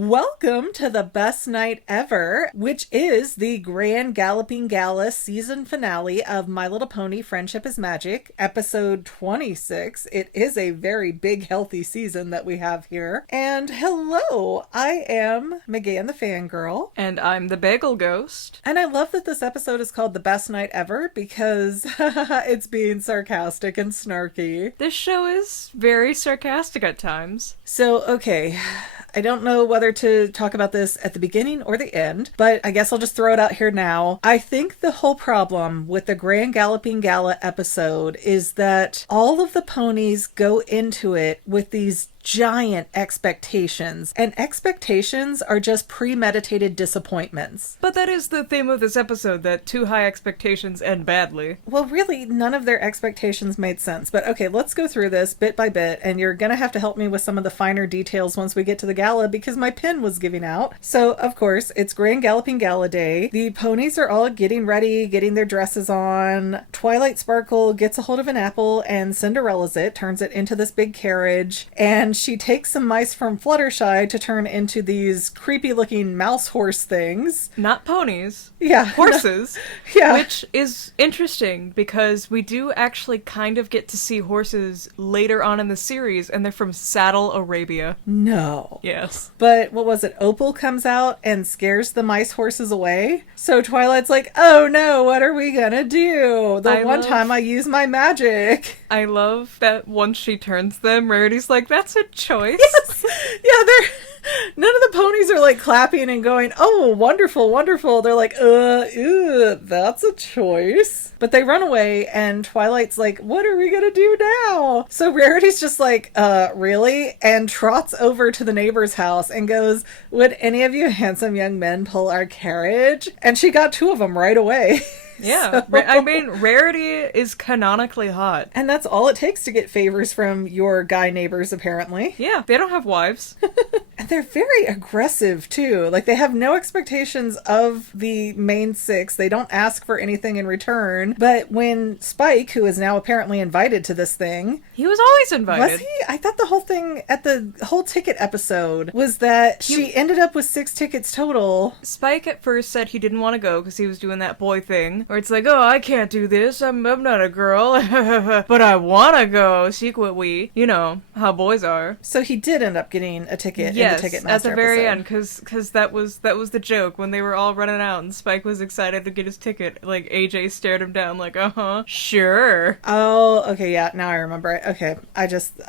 Welcome to the best night ever, which is the Grand Galloping Gala season finale of My Little Pony Friendship is Magic, episode 26. It is a very big, healthy season that we have here. And hello, I am McGann the Fangirl. And I'm the Bagel Ghost. And I love that this episode is called The Best Night Ever because it's being sarcastic and snarky. This show is very sarcastic at times. So, okay, I don't know whether to talk about this at the beginning or the end, but I guess I'll just throw it out here now. I think the whole problem with the Grand Galloping Gala episode is that all of the ponies go into it with these giant expectations, and expectations are just premeditated disappointments. But that is the theme of this episode, that too high expectations end badly. Well, really, none of their expectations made sense. But okay, let's go through this bit by bit, and you're gonna have to help me with some of the finer details once we get to the gala, because my pen was giving out. So, of course, it's Grand Galloping Gala Day. The ponies are all getting ready, getting their dresses on. Twilight Sparkle gets a hold of an apple and Cinderella's it, turns it into this big carriage, and she takes some mice from Fluttershy to turn into these creepy looking mouse horse things. Not ponies. Yeah. Horses. Yeah. Which is interesting because we do actually kind of get to see horses later on in the series, and they're from Saddle Arabia. No. Yes. But what was it? Opal comes out and scares the mice horses away. So Twilight's like, oh no, what are we gonna do? Time I use my magic. I love that once she turns them, Rarity's like, that's a choice. Yes. Yeah, none of the ponies are like clapping and going, oh, wonderful, wonderful. They're like, ew, that's a choice. But they run away, and Twilight's like, what are we gonna do now? So Rarity's just like, really? And trots over to the neighbor's house and goes, would any of you handsome young men pull our carriage? And she got two of them right away. Yeah, So... I mean, Rarity is canonically hot. And that's all it takes to get favors from your guy neighbors, apparently. Yeah, they don't have wives. And they're very aggressive, too. Like, they have no expectations of the main six. They don't ask for anything in return. But when Spike, who is now apparently invited to this thing... He was always invited. Was he? I thought the whole thing at the whole ticket episode was that she ended up with 6 tickets total. Spike at first said he didn't want to go because he was doing that boy thing. Or it's like, oh, I can't do this. I'm not a girl. But I want to go. Secretly. You know, how boys are. So he did end up getting a ticket yes, in the Ticketmaster at the very episode. end. Because that was the joke. When they were all running out and Spike was excited to get his ticket. Like, AJ stared him down like, sure. Oh, okay, yeah, now I remember it. Okay, I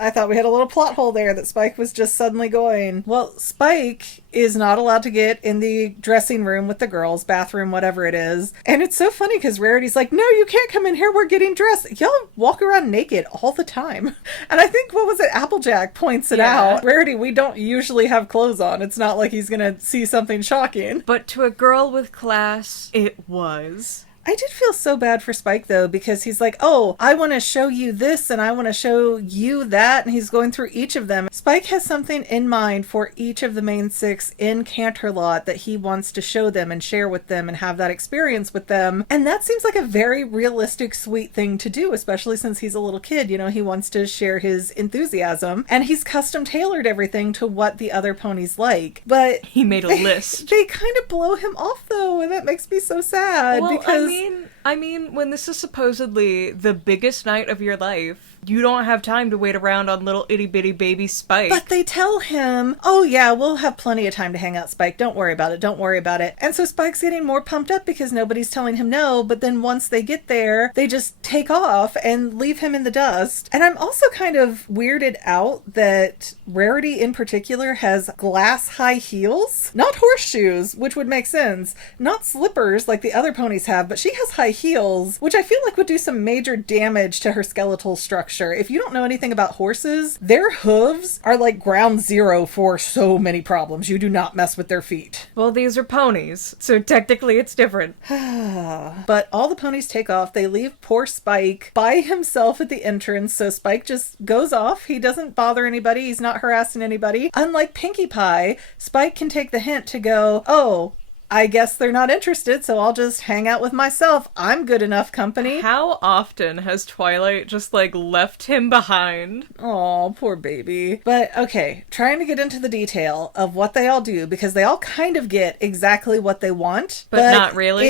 thought we had a little plot hole there that Spike was just suddenly going. Well, Spike is not allowed to get in the dressing room with the girls, bathroom, whatever it is. And it's so funny because Rarity's like, no, you can't come in here, we're getting dressed. Y'all walk around naked all the time. And I think, what was it, Applejack points it out. Rarity, we don't usually have clothes on. It's not like he's gonna see something shocking. But to a girl with class, it was. I did feel so bad for Spike, though, because he's like, oh, I want to show you this and I want to show you that. And he's going through each of them. Spike has something in mind for each of the main 6 in Canterlot that he wants to show them and share with them and have that experience with them. And that seems like a very realistic, sweet thing to do, especially since he's a little kid. You know, he wants to share his enthusiasm. And he's custom tailored everything to what the other ponies like. But he made a list. They kind of blow him off, though, and that makes me so sad. Well, because I mean, when this is supposedly the biggest night of your life, you don't have time to wait around on little itty-bitty baby Spike. But they tell him, oh yeah, we'll have plenty of time to hang out, Spike. Don't worry about it. Don't worry about it. And so Spike's getting more pumped up because nobody's telling him no, but then once they get there, they just take off and leave him in the dust. And I'm also kind of weirded out that Rarity in particular has glass high heels. Not horseshoes, which would make sense. Not slippers like the other ponies have, but she has high heels, which I feel like would do some major damage to her skeletal structure. If you don't know anything about horses, their hooves are like ground zero for so many problems. You do not mess with their feet. Well, these are ponies, so technically it's different. But all the ponies take off. They leave poor Spike by himself at the entrance, so Spike just goes off. He doesn't bother anybody. He's not harassing anybody. Unlike Pinkie Pie, Spike can take the hint to go, oh, I guess they're not interested, so I'll just hang out with myself. I'm good enough company. How often has Twilight just, like, left him behind? Oh, poor baby. But okay, trying to get into the detail of what they all do, because they all kind of get exactly what they want. But not really.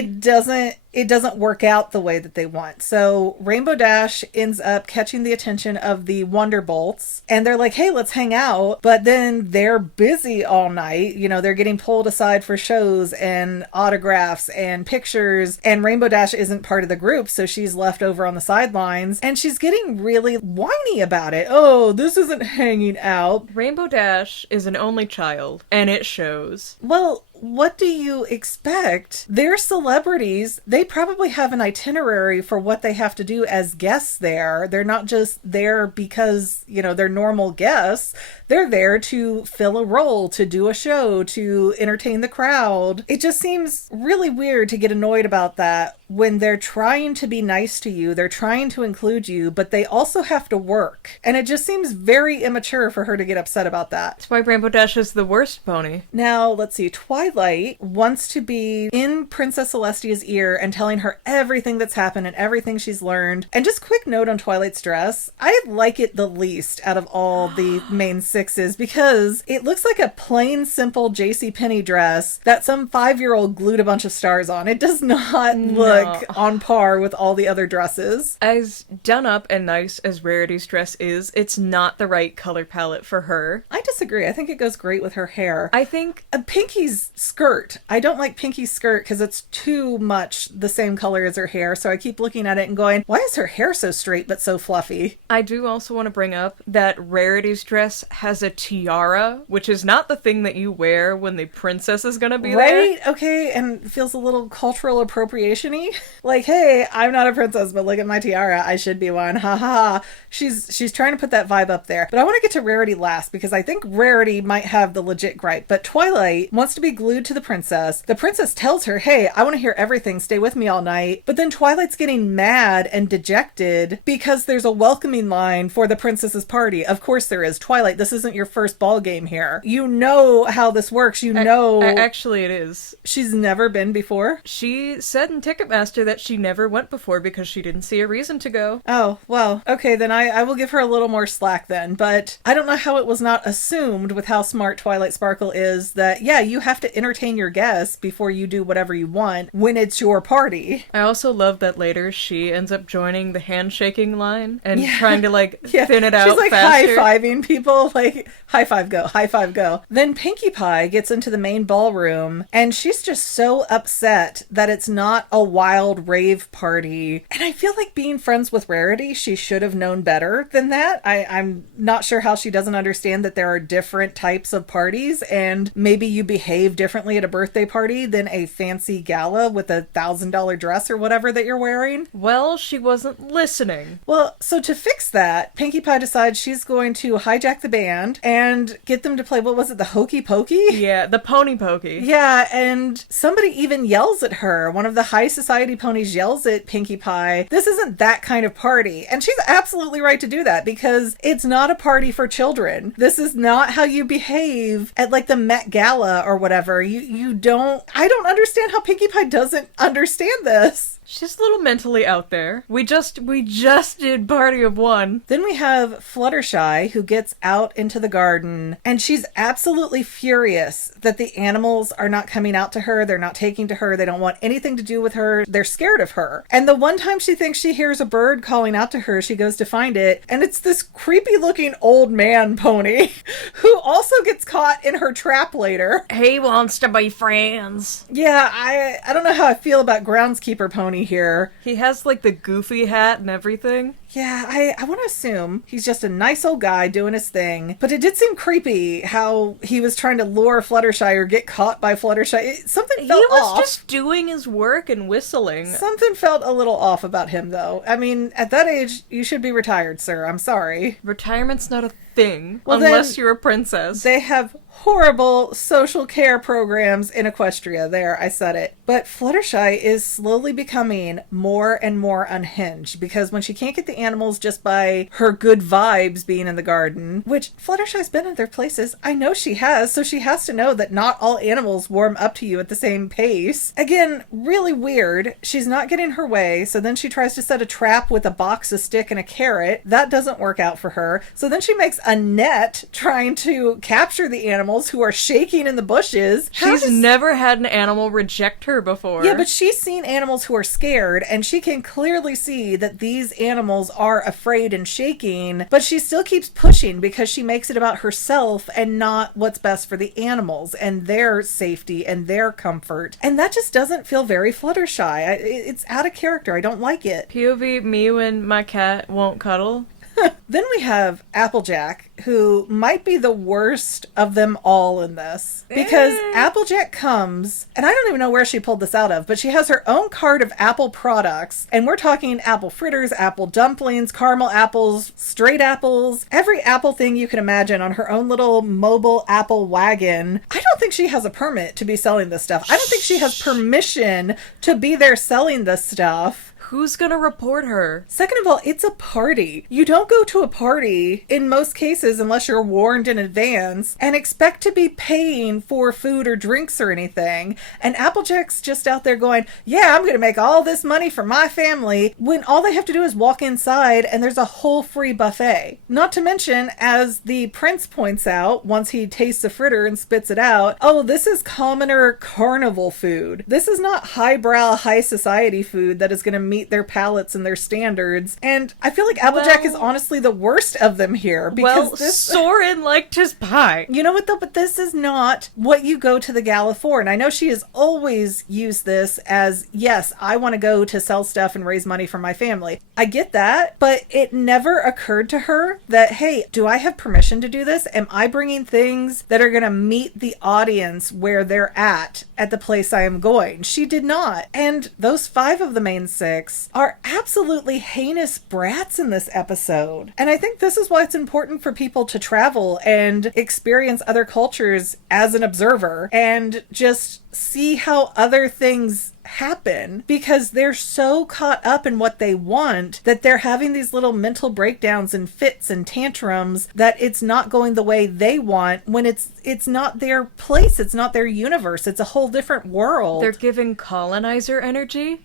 It doesn't work out the way that they want. So Rainbow Dash ends up catching the attention of the Wonderbolts, and they're like, hey, let's hang out. But then they're busy all night. You know, they're getting pulled aside for shows and autographs and pictures, and Rainbow Dash isn't part of the group, so she's left over on the sidelines, and she's getting really whiny about it. Oh, this isn't hanging out. Rainbow Dash is an only child, and it shows. Well, what do you expect? They're celebrities. They probably have an itinerary for what they have to do as guests there. They're not just there because, you know, they're normal guests. They're there to fill a role, to do a show, to entertain the crowd. It just seems really weird to get annoyed about that when they're trying to be nice to you, they're trying to include you, but they also have to work. And it just seems very immature for her to get upset about that. That's why Rainbow Dash is the worst pony. Now, let's see. Twilight wants to be in Princess Celestia's ear and telling her everything that's happened and everything she's learned. And just quick note on Twilight's dress. I like it the least out of all the main sixes because it looks like a plain, simple JCPenney dress that some 5-year-old glued a bunch of stars on. It does not look on par with all the other dresses. As done up and nice as Rarity's dress is, it's not the right color palette for her. I disagree. I think it goes great with her hair. I think Pinkie's skirt. I don't like Pinkie's skirt because it's too much the same color as her hair, so I keep looking at it and going, why is her hair so straight but so fluffy? I do also want to bring up that Rarity's dress has a tiara, which is not the thing that you wear when the princess is gonna be there. Right? Okay, and it feels a little cultural appropriation-y. Like, hey, I'm not a princess, but look at my tiara. I should be one. Ha ha ha. She's trying to put that vibe up there. But I want to get to Rarity last because I think Rarity might have the legit gripe. But Twilight wants to be glued to the princess. The princess tells her, hey, I want to hear everything. Stay with me all night. But then Twilight's getting mad and dejected because there's a welcoming line for the princess's party. Of course there is. Twilight, this isn't your first ball game here. You know how this works. You know. Actually, it is. She's never been before? She said in Ticketmaster that she never went before because she didn't see a reason to go. Oh, well, okay, then I will give her a little more slack then, but I don't know how it was not assumed with how smart Twilight Sparkle is that, yeah, you have to entertain your guests before you do whatever you want when it's your party. I also love that later she ends up joining the handshaking line and trying to, like, thin it out She's, like, faster. high-fiving people, like, high five, go, high five, go. Then Pinkie Pie gets into the main ballroom, and she's just so upset that it's not a wild rave party. And I feel like being friends with Rarity, she should have known better than that. I'm not sure how she doesn't understand that there are different types of parties, and maybe you behave differently at a birthday party than a fancy gala with a $1,000 dress or whatever that you're wearing. Well, she wasn't listening. Well, so to fix that, Pinkie Pie decides she's going to hijack the band and get them to play, what was it, the Hokey Pokey? Yeah, the Pony Pokey. Yeah, and somebody even yells at her. One of the high society ponies yells at Pinkie Pie, this isn't that kind of party. And she's absolutely right to do that because it's not a party for children. This is not how you behave at like the Met Gala or whatever. I don't understand how Pinkie Pie doesn't understand this. She's a little mentally out there. We just did Party of One. Then we have Fluttershy, who gets out into the garden, and she's absolutely furious that the animals are not coming out to her. They're not taking to her. They don't want anything to do with her. They're scared of her. And the one time she thinks she hears a bird calling out to her, she goes to find it, and it's this creepy looking old man pony who also gets caught in her trap later. He wants to be friends. Yeah, I don't know how I feel about groundskeeper pony here. He has like the goofy hat and everything. Yeah, I want to assume he's just a nice old guy doing his thing. But it did seem creepy how he was trying to lure Fluttershy or get caught by Fluttershy. Something felt off. He was just doing his work and whistling. Something felt a little off about him, though. I mean, at that age, you should be retired, sir. I'm sorry. Retirement's not a thing, unless you're a princess. They have horrible social care programs in Equestria. There, I said it. But Fluttershy is slowly becoming more and more unhinged because when she can't get the animals just by her good vibes being in the garden, which Fluttershy's been in their places. I know she has, so she has to know that not all animals warm up to you at the same pace. Again, really weird. She's not getting her way, so then she tries to set a trap with a box, a stick, and a carrot. That doesn't work out for her. So then she makes a net trying to capture the animals who are shaking in the bushes. She's never had an animal reject her before. Yeah, but she's seen animals who are scared, and she can clearly see that these animals are afraid and shaking, but she still keeps pushing because she makes it about herself and not what's best for the animals and their safety and their comfort. And that just doesn't feel very Fluttershy. It's out of character. I don't like it. POV me when my cat won't cuddle. Then we have Applejack, who might be the worst of them all in this. Because Applejack comes, and I don't even know where she pulled this out of, but she has her own cart of apple products. And we're talking apple fritters, apple dumplings, caramel apples, straight apples, every apple thing you can imagine on her own little mobile apple wagon. I don't think she has a permit to be selling this stuff. I don't think she has permission to be there selling this stuff. Who's gonna report her? Second of all, it's a party. You don't go to a party, in most cases, unless you're warned in advance, and expect to be paying for food or drinks or anything. And Applejack's just out there going, yeah, I'm gonna make all this money for my family, when all they have to do is walk inside and there's a whole free buffet. Not to mention, as the prince points out, once he tastes a fritter and spits it out, oh, this is commoner carnival food. This is not highbrow, high society food that is gonna meet their palates and their standards. And I feel like Applejack is honestly the worst of them here, because Soren liked his pie. You know what though? But this is not what you go to the gala for. And I know she has always used this as, yes, I want to go to sell stuff and raise money for my family. I get that, but it never occurred to her that, hey, do I have permission to do this? Am I bringing things that are going to meet the audience where they're at the place I am going? She did not. And those 5 of the main 6 are absolutely heinous brats in this episode. And I think this is why it's important for people to travel and experience other cultures as an observer and just see how other things happen, because they're so caught up in what they want that they're having these little mental breakdowns and fits and tantrums that it's not going the way they want, when it's not their place, it's not their universe, it's a whole different world. They're giving colonizer energy.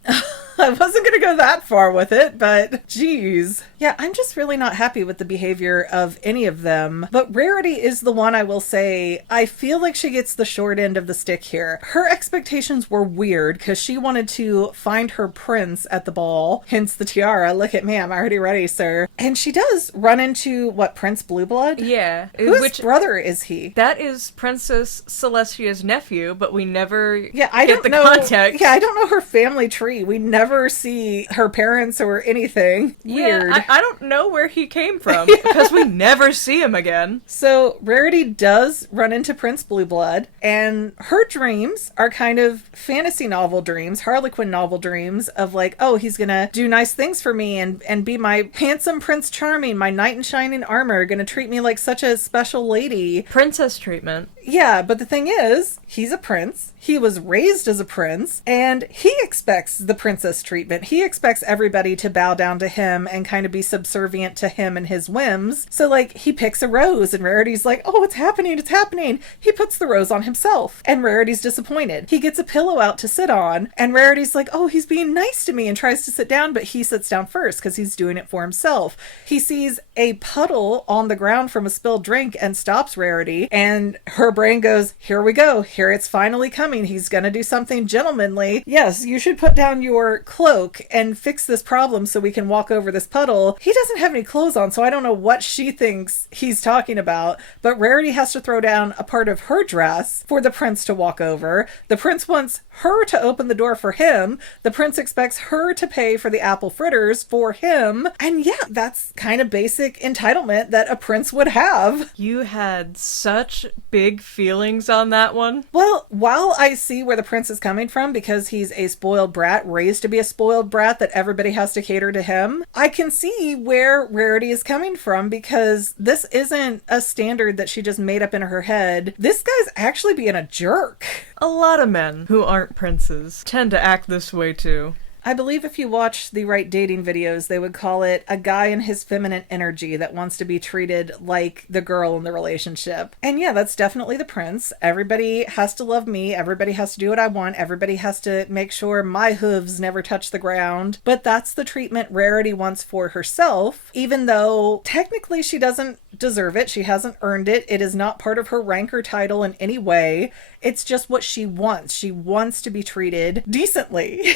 I wasn't going to go that far with it, but geez. Yeah, I'm just really not happy with the behavior of any of them. But Rarity is the one, I will say, I feel like she gets the short end of the stick here. Her expectations were weird because she wanted to find her prince at the ball, hence the tiara. Look at me, I'm already ready, sir. And she does run into, what, Prince Blueblood? Yeah. Whose brother is he? That is Princess Celestia's nephew, but we never get the context. Yeah, I don't know her family tree. We never see her parents or anything. Weird. Yeah, I don't know where he came from because we never see him again. So Rarity does run into Prince Blueblood, and her dreams are kind of fantasy novel dreams, Harlequin novel dreams of like, oh, he's gonna do nice things for me and be my handsome Prince Charming, my knight in shining armor, gonna treat me like such a special lady. Princess treatment. Yeah, but the thing is, he's a prince. He was raised as a prince, and he expects the princess treatment. He expects everybody to bow down to him and kind of be subservient to him and his whims. So, like, he picks a rose, and Rarity's like, oh, it's happening, it's happening. He puts the rose on himself, and Rarity's disappointed. He gets a pillow out to sit on, and Rarity's like, oh, he's being nice to me, and tries to sit down, but he sits down first because he's doing it for himself. He sees a puddle on the ground from a spilled drink and stops Rarity, and her brain goes, here we go, here it's finally coming. He's gonna do something gentlemanly. Yes, you should put down your cloak and fix this problem so we can walk over this puddle. He doesn't have any clothes on, so I don't know what she thinks he's talking about, but Rarity has to throw down a part of her dress for the prince to walk over. The prince wants her to open the door for him. The prince expects her to pay for the apple fritters for him. And yeah, that's kind of basic entitlement that a prince would have. You had such big feelings on that one. Well, while I see where the prince is coming from, because he's a spoiled brat, raised to be a spoiled brat, that everybody has to cater to him, I can see where Rarity is coming from, because this isn't a standard that she just made up in her head. This guy's actually being a jerk. A lot of men who aren't princes tend to act this way too. I believe if you watch the right dating videos, they would call it a guy in his feminine energy that wants to be treated like the girl in the relationship. And yeah, that's definitely the prince. Everybody has to love me. Everybody has to do what I want. Everybody has to make sure my hooves never touch the ground. But that's the treatment Rarity wants for herself, even though technically she doesn't deserve it. She hasn't earned it. It is not part of her rank or title in any way. It's just what she wants. She wants to be treated decently,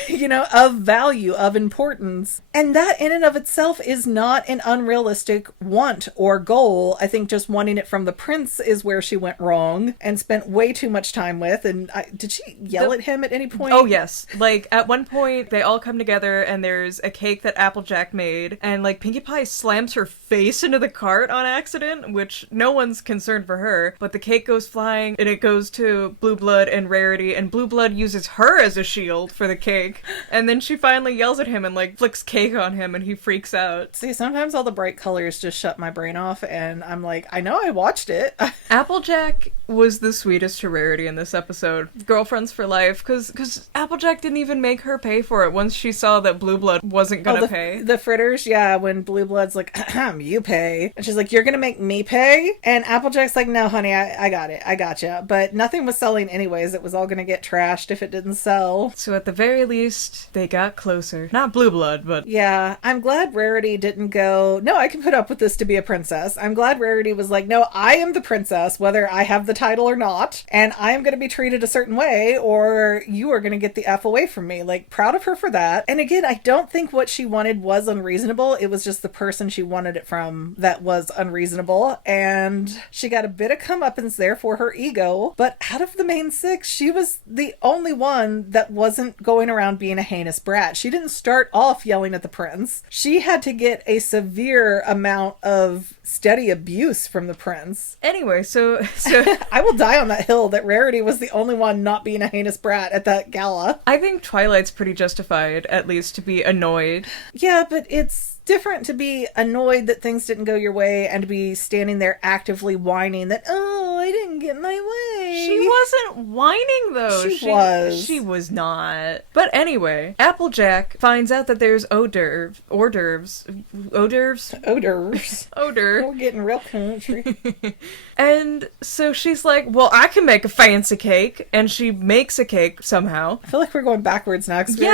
of value, of importance. And that in and of itself is not an unrealistic want or goal. I think just wanting it from the prince is where she went wrong and spent way too much time with. And did she yell at him at any point? Oh, yes. Like, at one point, they all come together and there's a cake that Applejack made. And, like, Pinkie Pie slams her face into the cart on accident, which no one's concerned for her. But the cake goes flying and it goes to Blueblood and Rarity, and Blueblood uses her as a shield for the cake. And then she finally yells at him and, like, flicks cake on him and he freaks out. See, sometimes all the bright colors just shut my brain off and I'm like, I know I watched it. Applejack was the sweetest to Rarity in this episode. Girlfriends for life, because Applejack didn't even make her pay for it once she saw that Blueblood wasn't gonna pay. The fritters, yeah, when Blueblood's like, you pay. And she's like, you're gonna make me pay? And Applejack's like, no, honey, I got it. I gotcha. But nothing was selling anyways. It was all gonna get trashed if it didn't sell. So at the very least, they got closer. Not Blueblood, but... Yeah, I'm glad Rarity didn't go, no, I can put up with this to be a princess. I'm glad Rarity was like, no, I am the princess, whether I have the title or not, and I am going to be treated a certain way, or you are going to get the F away from me. Like, proud of her for that. And again, I don't think what she wanted was unreasonable. It was just the person she wanted it from that was unreasonable, and she got a bit of comeuppance there for her ego, but out of the main six, she was the only one that wasn't going around being a heinous brat. She didn't start off yelling at the prince. She had to get a severe amount of steady abuse from the prince. Anyway, so I will die on that hill that Rarity was the only one not being a heinous brat at that gala. I think Twilight's pretty justified, at least, to be annoyed. Yeah, but it's different to be annoyed that things didn't go your way and to be standing there actively whining that, oh, I didn't get my way. She wasn't whining, though. She was. She was not. But anyway, Applejack finds out that there's hors d'oeuvres. We're getting real country. And so she's like, well, I can make a fancy cake. And she makes a cake somehow. I feel like we're going backwards now because we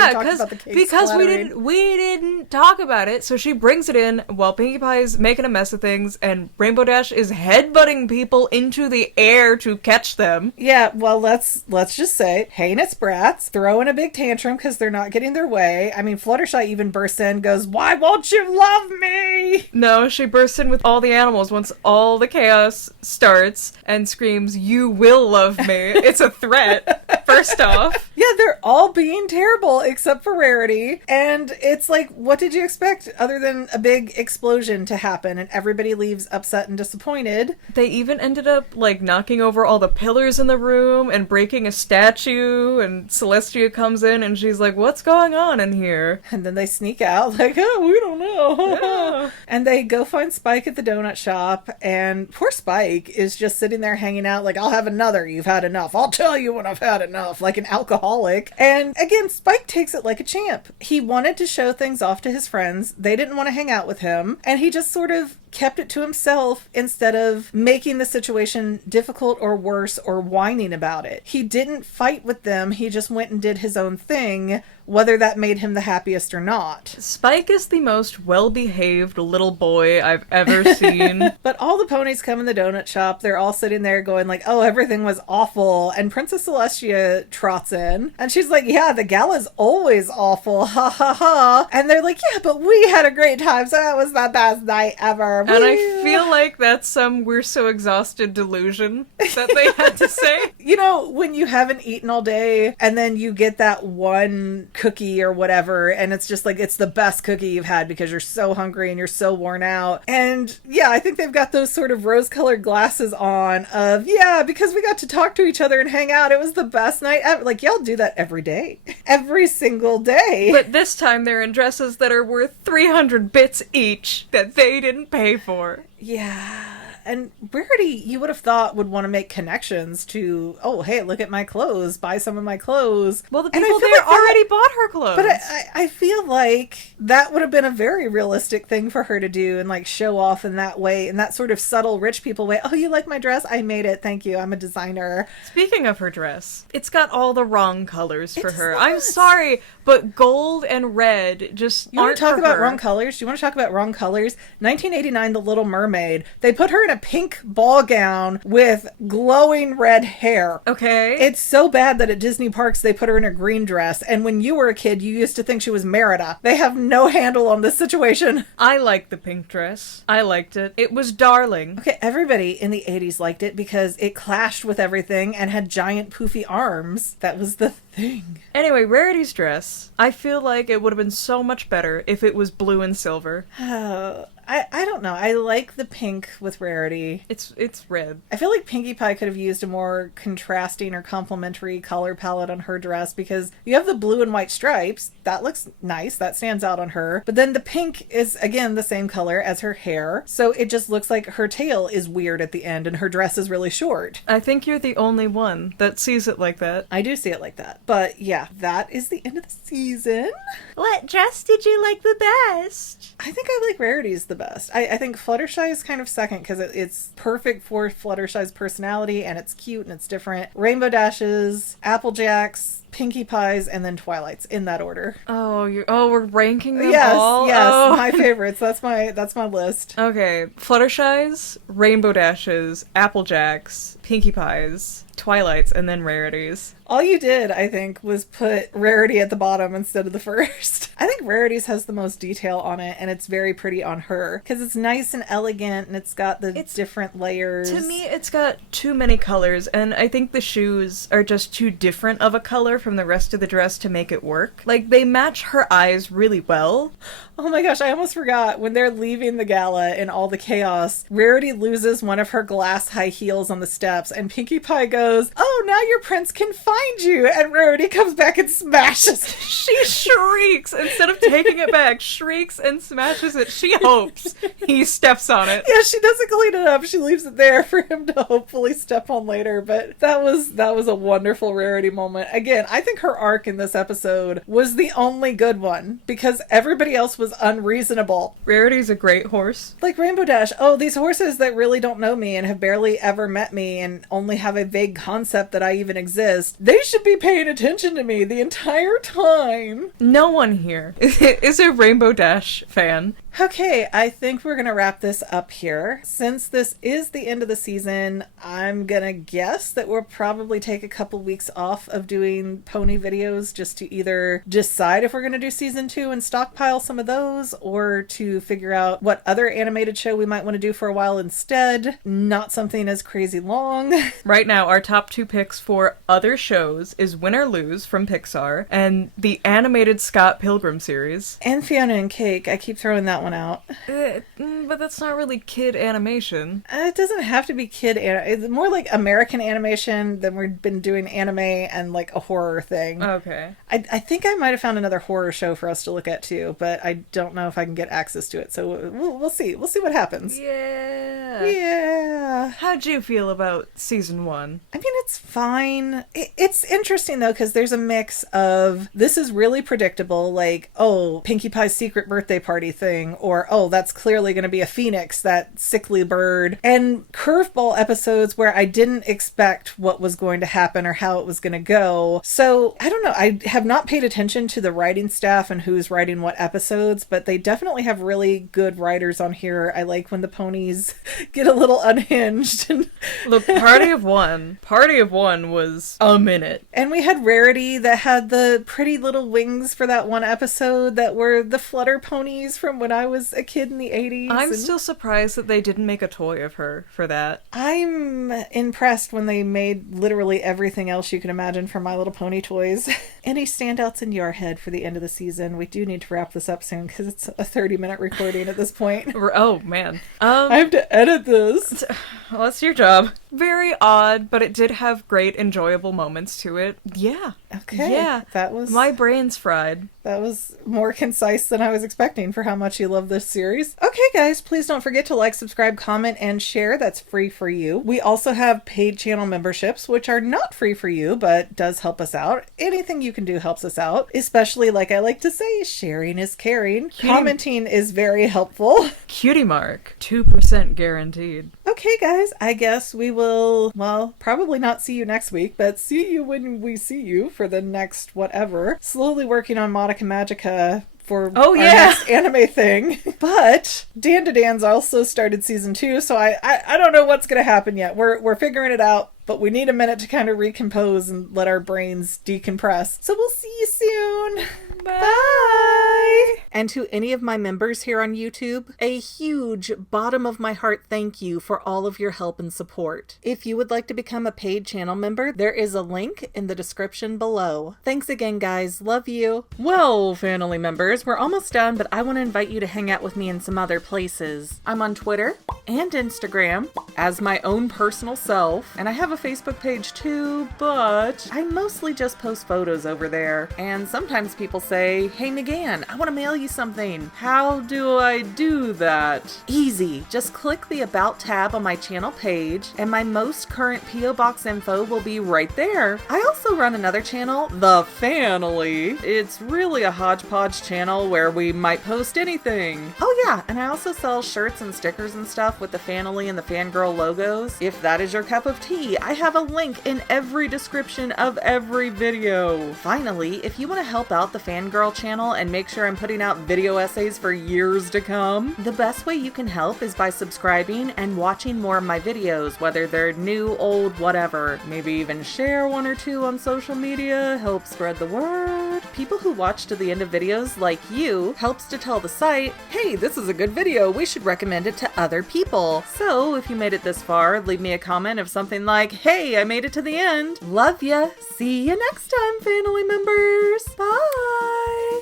didn't talk about it. So she brings it in while Pinkie Pie is making a mess of things, and Rainbow Dash is headbutting people into the air to catch them. Yeah, well, let's just say heinous brats throwing a big tantrum because they're not getting their way. I mean, Fluttershy even bursts in, goes, "Why won't you love me?" No, she bursts in with all the animals once all the chaos starts and screams, "You will love me." It's a threat, first off. Yeah, they're all being terrible except for Rarity. And it's like, what did you expect other than a big explosion to happen and everybody leaves upset and disappointed? They even ended up, like, knocking over all the pillars in the room and breaking a statue, and Celestia comes in and she's like, what's going on in here? And then they sneak out like, oh, we don't know. Yeah. And they go find Spike at the donut shop, and poor Spike is just sitting there hanging out like, I'll have another, you've had enough. I'll tell you when I've had enough, like an alcoholic. And again, Spike takes it like a champ. He wanted to show things off to his friends. They didn't want to hang out with him, and he just sort of kept it to himself instead of making the situation difficult or worse or whining about it. He didn't fight with them. He just went and did his own thing, whether that made him the happiest or not. Spike is the most well-behaved little boy I've ever seen. But all the ponies come in the donut shop. They're all sitting there going like, oh, everything was awful. And Princess Celestia trots in. And she's like, yeah, the gala's always awful. Ha ha ha. And they're like, yeah, but we had a great time. So that was the best night ever. And I feel like that's some we're so exhausted delusion that they had to say. You know, when you haven't eaten all day and then you get that one cookie or whatever, and it's just like, it's the best cookie you've had because you're so hungry and you're so worn out. And yeah, I think they've got those sort of rose-colored glasses on of, yeah, because we got to talk to each other and hang out. It was the best night ever. Like, y'all do that every day. Every single day. But this time they're in dresses that are worth 300 bits each that they didn't pay for. Yeah. And Rarity, you would have thought, would want to make connections to, oh, hey, look at my clothes, buy some of my clothes. Well, the And I people feel there like already bought her clothes. But I feel like that would have been a very realistic thing for her to do and like show off in that way, in that sort of subtle rich people way. Oh, you like my dress? I made it. Thank you. I'm a designer. Speaking of her dress, it's got all the wrong colors for her. not. I'm sorry, but gold and red just You want aren't to talk for about her. wrong colors? Do you want to talk about wrong colors? 1989, The Little Mermaid. They put her in a pink ball gown with glowing red hair. Okay. It's so bad that at Disney parks they put her in a green dress, and when you were a kid, you used to think she was Merida. They have no handle on this situation. I liked the pink dress. I liked it. It was darling. Okay, everybody in the 80s liked it because it clashed with everything and had giant poofy arms. That was the thing. Anyway, Rarity's dress. I feel like it would have been so much better if it was blue and silver. Oh, I don't know. I like the pink with Rarity. It's red. I feel like Pinkie Pie could have used a more contrasting or complementary color palette on her dress because you have the blue and white stripes. That looks nice. That stands out on her. But then the pink is, again, the same color as her hair. So it just looks like her tail is weird at the end and her dress is really short. I think you're the only one that sees it like that. I do see it like that. But yeah, that is the end of the season. What dress did you like the best? I think I like Rarity's the best. I think Fluttershy is kind of second because it's perfect for Fluttershy's personality and it's cute and it's different. Rainbow Dash's, Applejack's, Pinkie Pie's, and then Twilight's in that order. We're ranking them Yes, all? yes, Oh. my favorites. That's my list. Okay, Fluttershy's, Rainbow Dash's, Applejack's, Pinkie Pie's, Twilight's, and then Rarity's. All you did, I think, was put Rarity at the bottom instead of the first. I think Rarity's has the most detail on it, and it's very pretty on her because it's nice and elegant, and it's got the different layers. To me, it's got too many colors, and I think the shoes are just too different of a color from the rest of the dress to make it work. Like, they match her eyes really well. Oh my gosh, I almost forgot. When they're leaving the gala in all the chaos, Rarity loses one of her glass high heels on the steps, and Pinkie Pie goes, "Oh, now your prince can find you!" And Rarity comes back and smashes. She shrieks, instead of taking it back, shrieks and smashes it. She hopes he steps on it. Yeah, she doesn't clean it up. She leaves it there for him to hopefully step on later. But that was a wonderful Rarity moment. Again, I think her arc in this episode was the only good one because everybody else was unreasonable. Rarity's a great horse. Like Rainbow Dash, oh, these horses that really don't know me and have barely ever met me and only have a vague concept that I even exist, they should be paying attention to me the entire time. No one here is a Rainbow Dash fan. Okay, I think we're going to wrap this up here. Since this is the end of the season, I'm going to guess that we'll probably take a couple weeks off of doing pony videos just to either decide if we're going to do season 2 and stockpile some of those, or to figure out what other animated show we might want to do for a while instead. Not something as crazy long. Right now, our top 2 picks for other shows is Win or Lose from Pixar and the animated Scott Pilgrim series. And Fiona and Cake, I keep throwing that one out. But that's not really kid animation. It doesn't have to be it's more like American animation than we've been doing anime and like a horror thing. Okay. I think I might have found another horror show for us to look at too, but I don't know if I can get access to it. So we'll see. We'll see what happens. Yeah. Yeah. How'd you feel about season 1? I mean, it's fine. It's interesting though, because there's a mix of this is really predictable, like, oh, Pinkie Pie's secret birthday party thing, or oh, that's clearly going to be a phoenix, that sickly bird, and curveball episodes where I didn't expect what was going to happen or how it was going to go. So I don't know. I have not paid attention to the writing staff and who's writing what episodes, but they definitely have really good writers on here. I like when the ponies get a little unhinged. And Look, Party of One was a minute. And we had Rarity that had the pretty little wings for that one episode that were the flutter ponies from when I was a kid in the 80s. I'm still surprised that they didn't make a toy of her for that. I'm impressed when they made literally everything else you can imagine from My Little Pony toys. Any standouts in your head for the end of the season? We do need to wrap this up soon because it's a 30-minute recording at this point. Oh, man. I have to edit this. Well, that's your job. very odd, but it did have great, enjoyable moments to it. Yeah. Okay. Yeah. That was... My brain's fried. That was more concise than I was expecting for how much you love this series. Okay, guys, please don't forget to like, subscribe, comment, and share. That's free for you. We also have paid channel memberships, which are not free for you, but does help us out. Anything you can do helps us out, especially, like I like to say, sharing is caring. Commenting is very helpful. Cutie mark. 2% guaranteed. Okay, guys, I guess we will, well, probably not see you next week, but see you when we see you for the next whatever. Slowly working on Madoka Magica for our next anime thing. But Dan to Dan's also started season 2, so I don't know what's going to happen yet. We're figuring it out, but we need a minute to kind of recompose and let our brains decompress. So we'll see you soon. Bye! And to any of my members here on YouTube, a huge bottom of my heart thank you for all of your help and support. If you would like to become a paid channel member, there is a link in the description below. Thanks again, guys. Love you. Well, family members, we're almost done, but I want to invite you to hang out with me in some other places. I'm on Twitter and Instagram as my own personal self, and I have a Facebook page too, but I mostly just post photos over there. And sometimes people say, "Hey McGann, I want to mail you something. How do I do that?" Easy. Just click the About tab on my channel page, and my most current P.O. Box info will be right there. I also run another channel, The Family. It's really a hodgepodge channel where we might post anything. Oh yeah, and I also sell shirts and stickers and stuff with the Family and the Fangirl logos. If that is your cup of tea, I have a link in every description of every video. Finally, if you want to help out the Fangirl channel and make sure I'm putting out video essays for years to come, the best way you can help is by subscribing and watching more of my videos, whether they're new, old, whatever. Maybe even share one or two on social media, help spread the word. People who watch to the end of videos like you helps to tell the site, hey, this is a good video, we should recommend it to other people. So if you made it this far, leave me a comment of something like, hey, I made it to the end. Love ya. See you next time, family members. Bye.